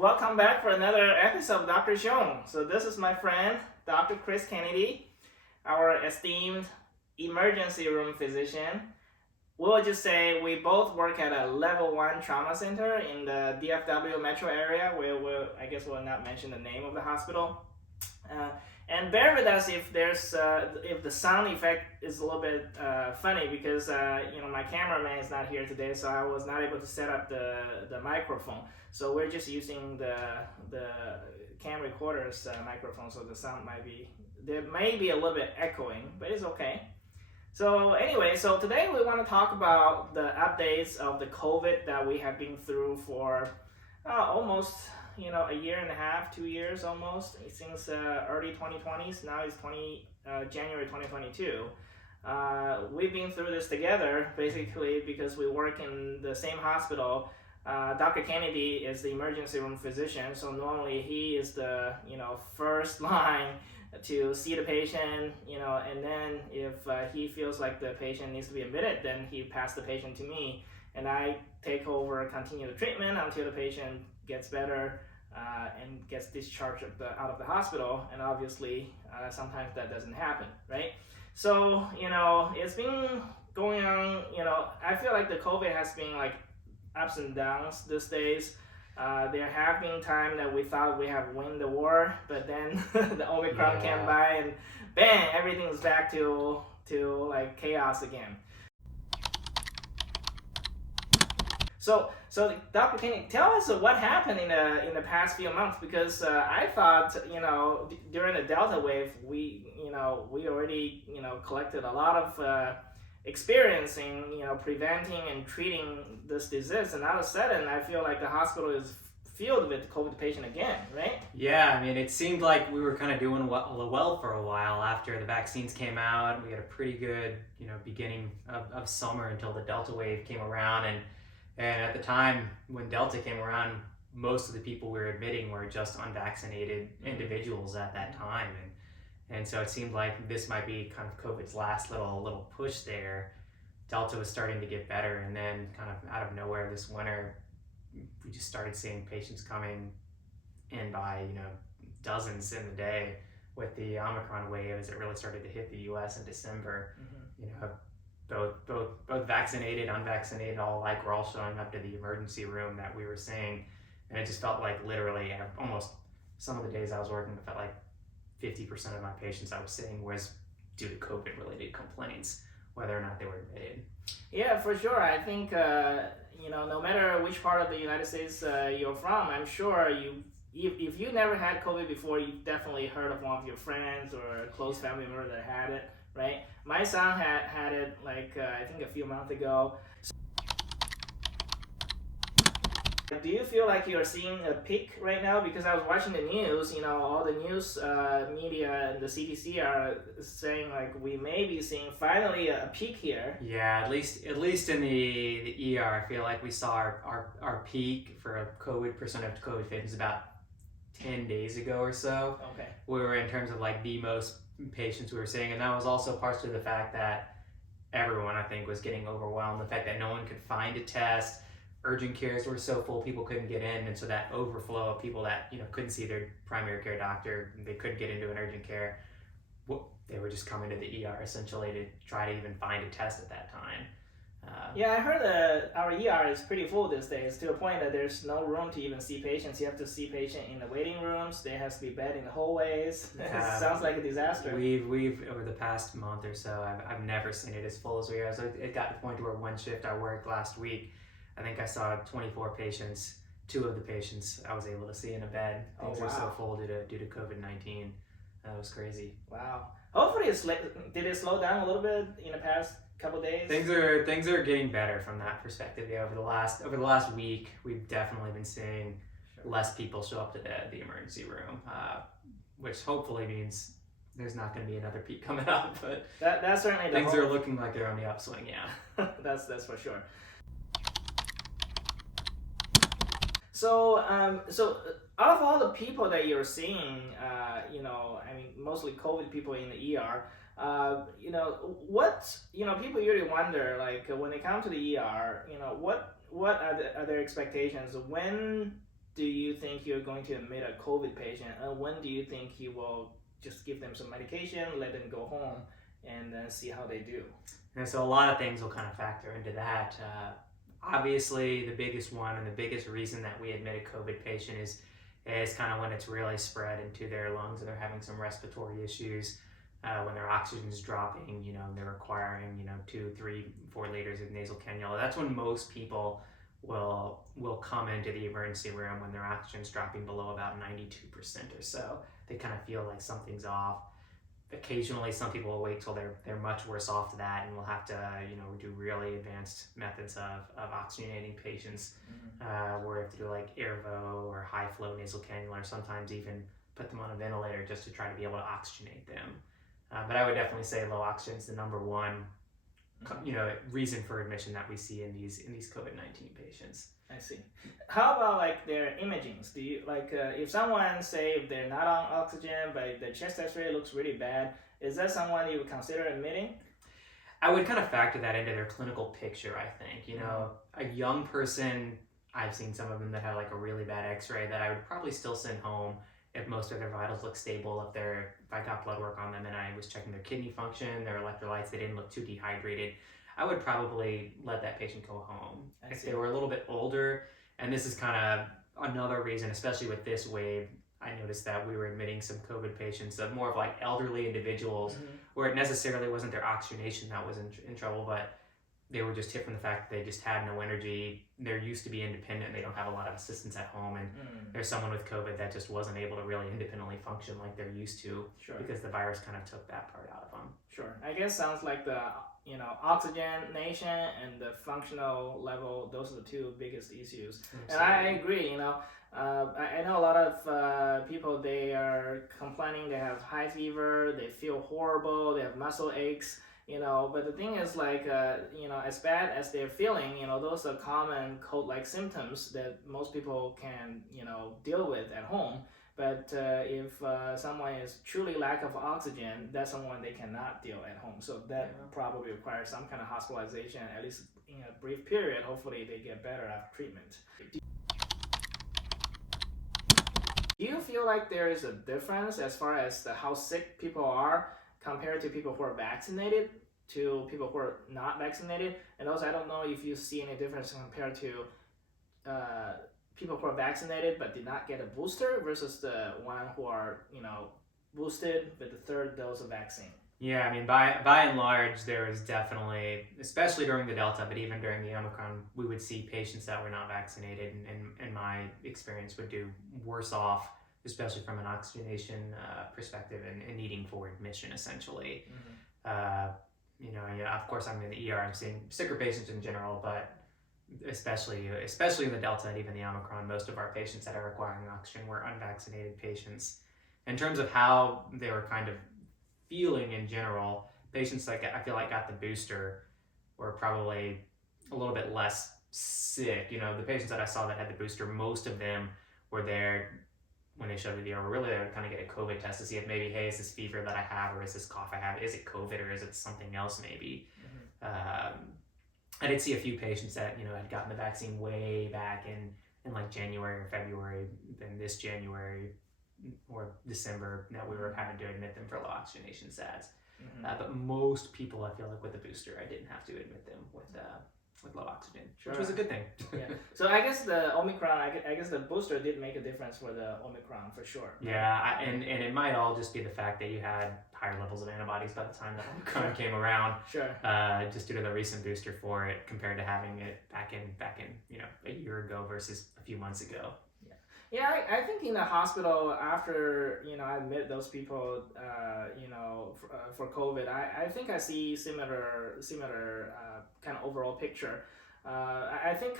welcome back for another episode of Dr. Xiong. So this is my friend, Dr. Chris Kennedy, our esteemed emergency room physician. We'll just say we both work at a level 1 trauma center in the DFW metro area. I guess we'll not mention the name of the hospital. And bear with us if the sound effect is a little bit funny because my cameraman is not here today, so I was not able to set up the microphone. So we're just using the cam recorder's microphone, so the sound may be a little bit echoing, but it's okay. So anyway, today we want to talk about the updates of the COVID that we have been through for almost a year and a half, 2 years almost, since early 2020s. Now it's January 2022. We've been through this together basically because we work in the same hospital. Dr. Kennedy is the emergency room physician, so normally he is the first line to see the patient, and then if he feels like the patient needs to be admitted, then he passes the patient to me, and I take over, continue the treatment until the patient gets better and gets discharged out of the hospital. And obviously, sometimes that doesn't happen, right? So it's been going on. I feel like the COVID has been like ups and downs these days. There have been times that we thought we have won the war, but then the Omicron came by and bang, everything's back to like chaos again. So Dr. Kennedy, tell us what happened in the past few months, because I thought during the Delta wave we already collected a lot of experience in preventing and treating this disease, and all of a sudden I feel like the hospital is filled with COVID patient again, right? Yeah, I mean, it seemed like we were kind of doing well for a while after the vaccines came out. We had a pretty good beginning of summer until the Delta wave came around, and at the time when Delta came around, most of the people we were admitting were just unvaccinated individuals at that time, and so it seemed like this might be kind of COVID's last little push there. Delta was starting to get better, and then kind of out of nowhere this winter, we just started seeing patients coming in by dozens in the day with the Omicron wave as it really started to hit the U.S. in December. Both vaccinated, unvaccinated, all alike were all showing up to the emergency room that we were seeing, and it just felt like literally almost some of the days I was working, it felt like 50% of my patients I was seeing was due to COVID-related complaints, whether or not they were admitted. Yeah, for sure. I think no matter which part of the United States you're from, I'm sure if you never had COVID before, you've definitely heard of one of your friends or a close family member that had it, right? My son had it I think a few months ago. Do you feel like you're seeing a peak right now? Because I was watching the news, all the news media and the CDC are saying like we may be seeing finally a peak here. Yeah, at least in the ER, I feel like we saw our peak for a COVID percentage of COVID fit was about 10 days ago or so. Okay. We were in terms of like the most patients we were seeing, and that was also partially the fact that everyone, I think, was getting overwhelmed. The fact that no one could find a test. Urgent cares were so full, people couldn't get in, and so that overflow of people that couldn't see their primary care doctor, they couldn't get into an urgent care, they were just coming to the ER essentially to try to even find a test at that time. Yeah, I heard our ER is pretty full these days, to a point that there's no room to even see patients. You have to see patient in the waiting rooms. There has to be bed in the hallways. It sounds like a disaster. We've over the past month or so, I've never seen it as full as we are. So it got to the point where one shift I worked last week, I think I saw 24 patients. 2 of the patients I was able to see in a bed. Things were so full due to COVID-19. That was crazy. Wow. Hopefully, did it slow down a little bit in the past couple of days? Things are getting better from that perspective. Yeah, over the last week, we've definitely been seeing less people show up to the emergency room, which hopefully means there's not going to be another peak coming up. But that's certainly things are looking like they're on the upswing. Yeah, that's for sure. So out of all the people that you're seeing, mostly COVID people in the ER, people usually wonder, like when they come to the ER, what are their expectations? When do you think you're going to admit a COVID patient, and when do you think you will just give them some medication, let them go home, and then see how they do? And so a lot of things will kind of factor into that. Obviously, the biggest one and the biggest reason that we admit a COVID patient is kind of when it's really spread into their lungs and they're having some respiratory issues. When their oxygen's dropping, they're requiring 2, 3, 4 liters of nasal cannula. That's when most people will come into the emergency room when their oxygen's dropping below about 92% or so. They kind of feel like something's off. Occasionally, some people will wait till they're much worse off to that, and we'll have to do really advanced methods of oxygenating patients, where we have to do like Airvo or high flow nasal cannula, or sometimes even put them on a ventilator just to try to be able to oxygenate them. But I would definitely say low oxygen is the number one reason for admission that we see in these COVID-19 patients. I see. How about like their imagings? Do you like if someone say if they're not on oxygen but the chest X-ray looks really bad, is that someone you would consider admitting? I would kind of factor that into their clinical picture. I think a young person, I've seen some of them that have like a really bad X-ray that I would probably still send home if most of their vitals look stable. If I got blood work on them and I was checking their kidney function, their electrolytes, they didn't look too dehydrated, I would probably let that patient go home. If they were a little bit older, and this is kind of another reason, especially with this wave, I noticed that we were admitting some COVID patients, more of like elderly individuals, where it necessarily wasn't their oxygenation that was in trouble, but they were just hit from the fact that they just had no energy. They're used to be independent. They don't have a lot of assistance at home. And there's someone with COVID that just wasn't able to really independently function like they're used to, because the virus kind of took that part out of them. Sure. I guess sounds like the oxygenation and the functional level, those are the two biggest issues. Absolutely. And I agree, I know a lot of people, they are complaining they have high fever, they feel horrible, they have muscle aches, but the thing is like, as bad as they're feeling, those are common cold-like symptoms that most people can, deal with at home. But if someone is truly lack of oxygen, that's someone they cannot deal at home. So that probably requires some kind of hospitalization, at least in a brief period. Hopefully they get better after treatment. Do you feel like there is a difference as far as how sick people are compared to people who are vaccinated to people who are not vaccinated? And also, I don't know if you see any difference compared to people who are vaccinated but did not get a booster versus the one who are, boosted with the third dose of vaccine. Yeah, I mean, by and large, there is definitely, especially during the Delta, but even during the Omicron, we would see patients that were not vaccinated, and in my experience, would do worse off, especially from an oxygenation perspective and needing for admission, essentially. Of course, I'm in the ER, I'm seeing sicker patients in general, but especially in the Delta and even the Omicron, most of our patients that are requiring oxygen were unvaccinated patients. In terms of how they were kind of feeling in general, patients like I feel like got the booster were probably a little bit less sick. The patients that I saw that had the booster, most of them were there when they showed the ER, were really there to kind of get a COVID test to see if maybe, hey, is this fever that I have, or is this cough I have, is it COVID, or is it something else maybe? I did see a few patients that had gotten the vaccine way back in like January or February, then this January or December, that we were having to admit them for low oxygenation stats. But most people, I feel like with the booster, I didn't have to admit them with low oxygen, which was a good thing. So I guess the Omicron, I guess the booster did make a difference for the Omicron for sure. Right? Yeah, and it might all just be the fact that you had higher levels of antibodies by the time the Omicron came around. Just due to the recent booster for it compared to having it back in a year ago versus a few months ago. Yeah, I think in the hospital after I admit those people for COVID, I think I see similar kind of overall picture. I think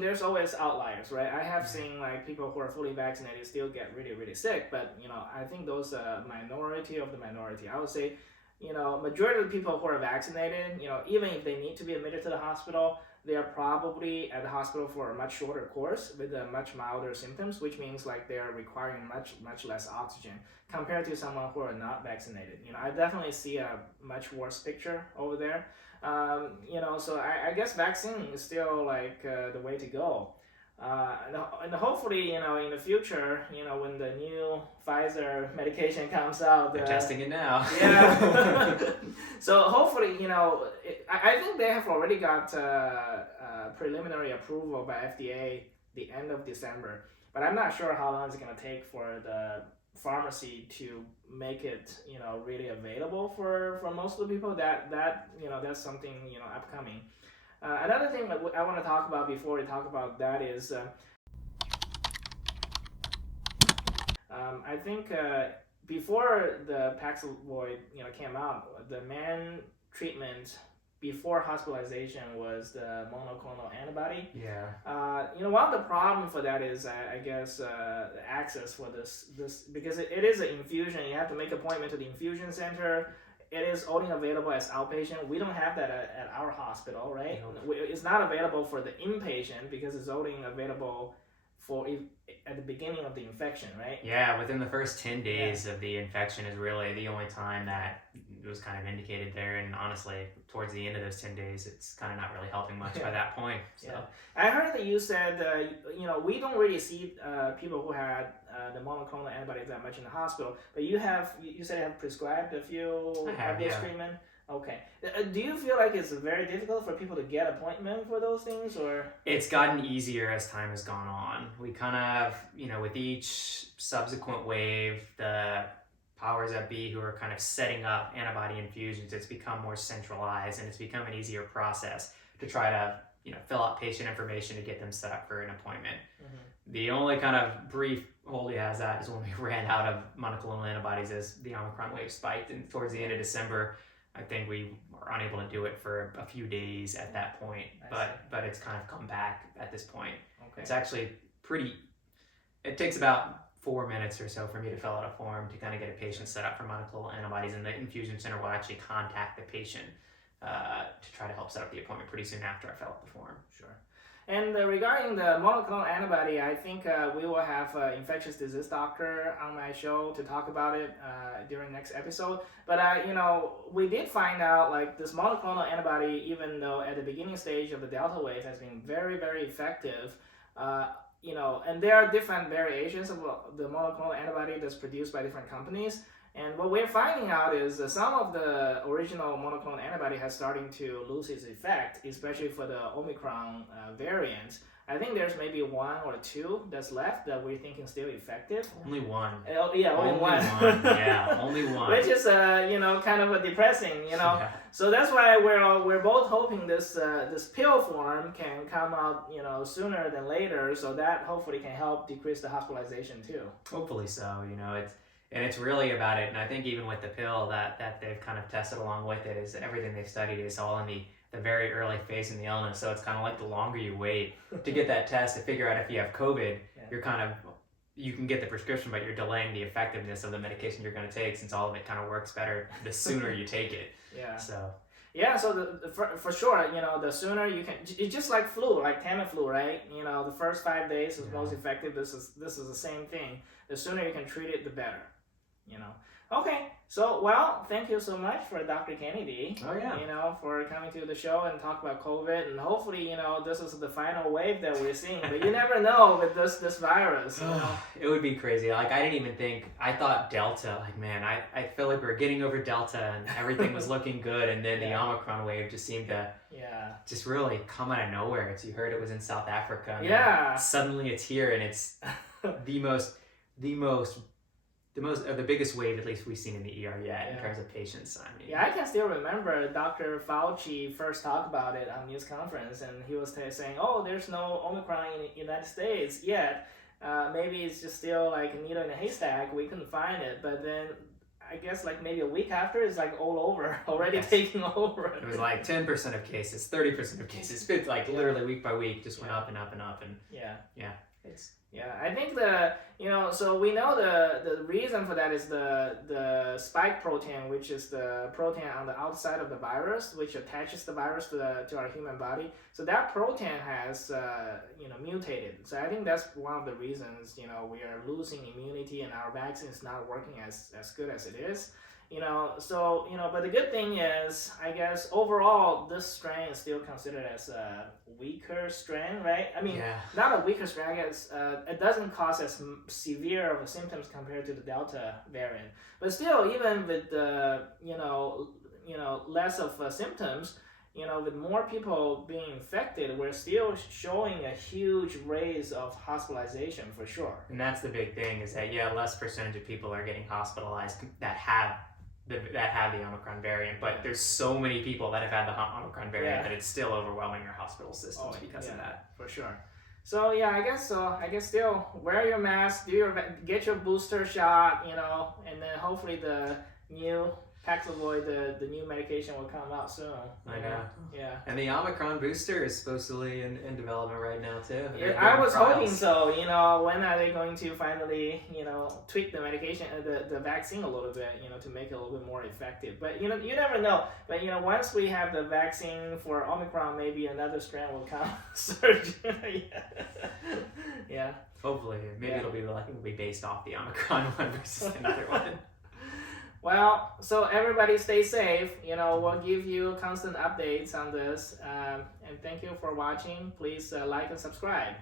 there's always outliers, right? I have seen like people who are fully vaccinated still get really, really sick, but I think those minority of the minority. I would say, majority of the people who are vaccinated, even if they need to be admitted to the hospital, they are probably at the hospital for a much shorter course with much milder symptoms, which means like they are requiring much less oxygen compared to someone who are not vaccinated. I definitely see a much worse picture over there. So I guess vaccine is still like the way to go. And hopefully, in the future, when the new Pfizer medication comes out, They're testing it now. yeah. So hopefully, I think they have already got preliminary approval by FDA the end of December, but I'm not sure how long it's gonna take for the pharmacy to make it, really available for most of the people. That's something upcoming. Another thing that I want to talk about before we talk about that is, I think before the Paxlovid came out, the main treatment before hospitalization was the monoclonal antibody. Yeah. One of the problem for that is, I guess, the access for this because it is an infusion. You have to make appointment to the infusion center. It is only available as outpatient. We don't have that at our hospital, right? Nope. It's not available for the inpatient because it's only available at the beginning of the infection, right? Yeah, within the first 10 days of the infection is really the only time that it was kind of indicated there. And honestly, towards the end of those 10 days, it's kind of not really helping much by that point. So. Yeah. I heard that you said, we don't really see people who had the monoclonal antibodies that much in the hospital, but you said you have prescribed a few of those treatment. Okay. Do you feel like it's very difficult for people to get appointment for those things, or? It's gotten easier as time has gone on. We kind of, with each subsequent wave, the powers that be who are kind of setting up antibody infusions, it's become more centralized and it's become an easier process to try to, fill out patient information to get them set up for an appointment. Mm-hmm. The only kind of brief hold he has that is when we ran out of monoclonal antibodies as the Omicron wave spiked, and towards the end of December, I think we were unable to do it for a few days at that point, but it's kind of come back at this point. Okay. It's actually it takes about 4 minutes or so for me to fill out a form to kind of get a patient set up for monoclonal antibodies, and the infusion center will actually contact the patient to try to help set up the appointment pretty soon after I fill out the form. Sure. And regarding the monoclonal antibody, I think we will have an infectious disease doctor on my show to talk about it during next episode. But we did find out like this monoclonal antibody, even though at the beginning stage of the Delta wave has been very, very effective. And there are different variations of the monoclonal antibody that's produced by different companies. And what we're finding out is that some of the original monoclonal antibody has starting to lose its effect, especially for the Omicron variant. I think there's maybe 1 or 2 that's left that we're thinking still effective. Only 1. Yeah, only one. Yeah, only 1. Which is kind of a depressing, Yeah. So that's why we're both hoping this pill form can come out sooner than later, so that hopefully can help decrease the hospitalization too. Hopefully so. It's really about it, and I think even with the pill that they've kind of tested along with it is everything they've studied is all in the very early phase in the illness. So it's kind of like the longer you wait to get that test to figure out if you have COVID, you can get the prescription, but you're delaying the effectiveness of the medication you're going to take, since all of it kind of works better the sooner you take it. Yeah. So. Yeah, so for sure, the sooner you can, it's just like flu, like Tamiflu, right? The first 5 days is most effective. This is the same thing. The sooner you can treat it, the better. Okay, so thank you so much for Dr. Kennedy. Oh yeah. For coming to the show and talk about COVID, and hopefully, this is the final wave that we're seeing. But you never know with this virus. It would be crazy. Like I didn't even think. I thought Delta. Like man, I feel like we were getting over Delta and everything was looking good, and then the Omicron wave just seemed to just really come out of nowhere. You heard it was in South Africa. And suddenly it's here, and it's the biggest wave, at least we've seen in the ER yet, in terms of patients. I can still remember Dr. Fauci first talked about it on news conference, and he was saying, "Oh, there's no Omicron in the United States yet. Maybe it's just still like a needle in a haystack. We couldn't find it." But then I guess like maybe a week after, it's like all over, already taking over. It was like 10% of cases, 30% of cases. It's like literally week by week, just went up and up and up, and I think so we know the reason for that is the spike protein, which is the protein on the outside of the virus, which attaches the virus to our human body. So that protein has mutated. So I think that's one of the reasons we are losing immunity and our vaccine is not working as good as it is. But the good thing is, I guess overall, this strain is still considered as a weaker strain, right? I mean, Yeah. not a weaker strain. I guess it doesn't cause as severe of symptoms compared to the Delta variant. But still, even with the less of symptoms, with more people being infected, we're still showing a huge raise of hospitalization for sure. And that's the big thing is that less percentage of people are getting hospitalized that have the Omicron variant, but there's so many people that have had the Omicron variant that it's still overwhelming our hospital systems because of that. For sure. So I guess so. I guess still wear your mask, get your booster shot, and then hopefully the new Paxlovid, the new medication will come out soon. I know. Yeah. And the Omicron booster is supposedly in development right now too. I was hoping so. When are they going to finally, tweak the medication, the vaccine a little bit, to make it a little bit more effective? But you never know. But once we have the vaccine for Omicron, maybe another strand will come surge. Yeah. Hopefully, maybe it'll be based off the Omicron one versus another one. Well, so everybody stay safe. We'll give you constant updates on this. And thank you for watching. Please like and subscribe.